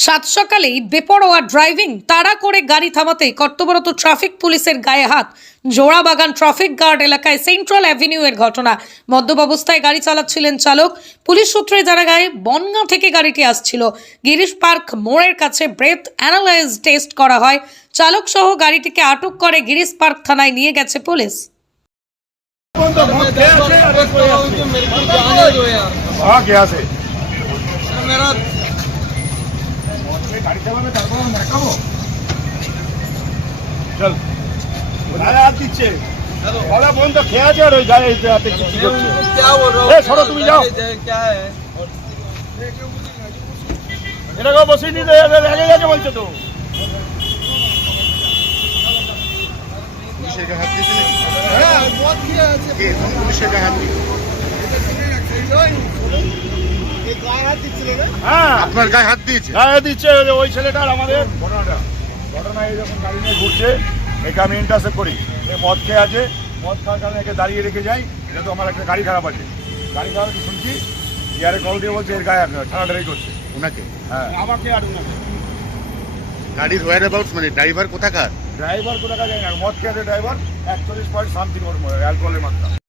সাত সকালেই বেপরোয়া ড্রাইভিং তাড়া করে গাড়ি থামাতেই কর্তব্যরত ট্রাফিক পুলিশের গায়ে হাত জোড়াবাগান ট্রাফিক গার্ড এলাকায় সেন্ট্রাল অ্যাভিনিউ এর ঘটনা মদ্যপ অবস্থায় গাড়ি চালাচ্ছিলেন চালক পুলিশ সূত্রে জানা গায়ে বনগাঁ থেকে গাড়িটি আসছিল গিরিশ পার্ক মোড়ের কাছে ব্রেথ অ্যানালাইজ টেস্ট করা হয় চালক সহ গাড়িটিকে আটক করে গিরিশ পার্ক থানায় নিয়ে গেছে পুলিশ मेरे को जाने दो यार हाँ क्या से मेरा চল। দাদা আর দিচ্ছে। ওরা বোন খেয়ে আছে আর ওই গাড়ি তুমি যাও। এরকম বসিয়ে নিতে আগে বলছে তো। পুলিশের হাত দিয়েছে হ্যাঁ। পুলিশের হাত দিয়েছে? আপনার গায়ে হাত দিয়েছে? গায়ে দিচ্ছে ওই ছেলেটার আমাদের। ঘটনাটা। ঘটনা এই যখন গাড়ি নিয়ে ঘুরছে একে আমি ইন্টারসেপ্ট করি। এ মদ খেয়ে আছে। মদ খাওয়ার কারণে একে দাঁড়িয়ে রেখে যাই। যেহেতু আমার একটা গাড়ি খারাপ আছে। গাড়ি খারাপ আছে শুনছি ইয়ারে কল দিয়ে বলছে এর গায়ে ঠাড়াটাড়ি করছে। ওনাকে? হ্যাঁ। আমাকে আর উনাকে গাড়ির হোয়ার অ্যাবাউটস মানে ড্রাইভার কোথাকার? ড্রাইভার কোথাকার জানি না। মদ খেয়ে ড্রাইভার একচল্লিশ পয়েন্ট সামথিং ওর অ্যালকোহলের মাত্রা।